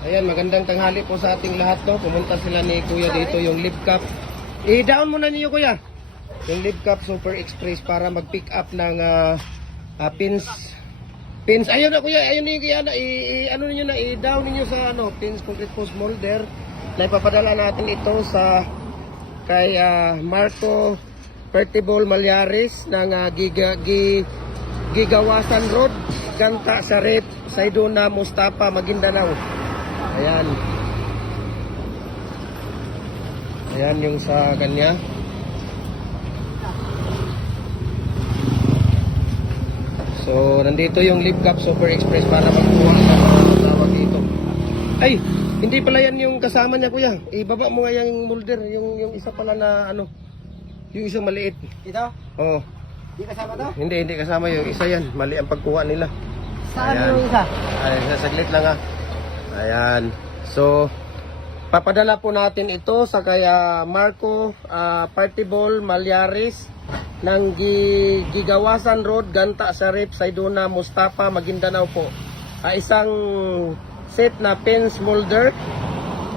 Ayan, magandang tanghali po sa ating lahat, no. Pumunta sila ni Kuya dito, yung Live Cup. I-down muna niyo, Kuya. Yung Live Cup Super Express para mag-pick up ng pins. Pins, ayun na Kuya, ayun niyo Kuya, ano niyo na, i-down niyo sa pins concrete post molder. Na ipapadala natin ito sa kay Marco Pertibol Malyares ng Gigawasan Road, Ganta, Sarip, Saydona, Mustafa, Maguindanao. Ayan. Ayan yung sa kanya. So, nandito yung Live Cup Super Express para magkuha ng mga tawag dito. Ay, hindi pala yan yung kasama niya, Kuya. Ibaba mo nga yung molder, yung isa pala na yung isang maliit. Ito? Oo. Di kasama to? Hindi kasama yung isa yan. Mali ang pagkuha nila. Saan Ayan. yung isa? Ay, saglit lang Ayan. So, papadala po natin ito sa kaya Marco Partibol Malyares ng Gigawasan Road, Ganta, Sarip, Saydona, Mustafa, Maguindanao po. Isang set na pins molder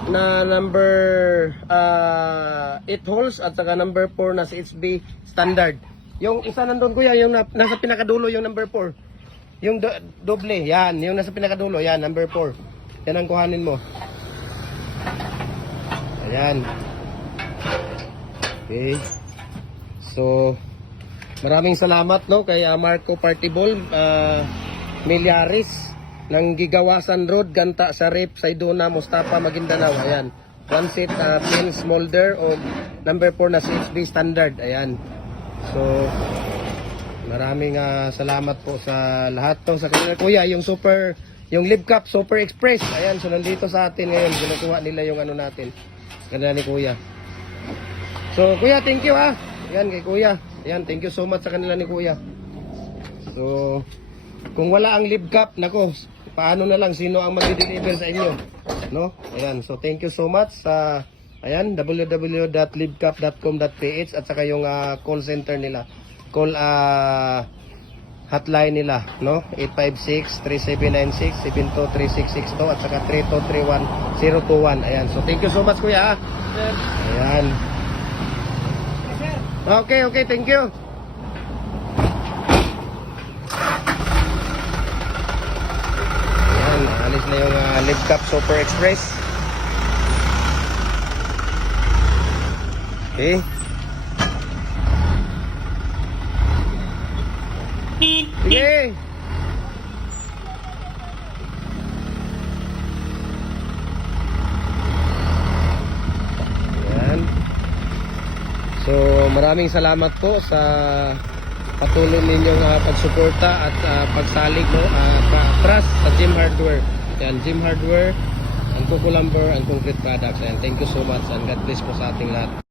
na number 8 holes at saka number 4 na CHB standard. Yung isa nandun Kuya, yung nasa pinakadulo yung number 4. Yung doble, yan. Yung nasa pinakadulo, yan, number 4. Yan ang kuhanin mo. Ayan. Okay. So, maraming salamat kay Marco Partibol Milyares ng Gigawasan Road, Ganta, Sarip, Saydona, Mustafa, Maguindanao. Ayan. One set pins molder o number 4 na CHB standard. Ayan. So, maraming salamat po sa lahat sa kanila Kuya, yung Live Cup Super Express. Ayan, so nandito sa atin ngayon, kinukuha nila yung natin. Kanila ni Kuya. So, Kuya, thank you Ayan, kay Kuya. Ayan, thank you so much sa kanila ni Kuya. So, kung wala ang Live Cup, nako, paano na lang, sino ang mag-deliver sa inyo? No? Ayan, so thank you so much sa www.livecup.com.ph at saka yung call center nila. Call hotline nila, no? 856-3796-723662 at saka 3231-021. Ayan. So thank you so much Kuya. Ayan. Okay, thank you. Ayan, alis na yung Live Cup Super Express. Okay. Sige. Ayan. So, maraming salamat po sa patuloy ninyong pagsuporta at pagsalig trust sa Gym Hardware. Ayan, Gym Hardware, ang Kuko Lumber, ang Concrete Products. Ayan, thank you so much and God bless po sa ating lahat.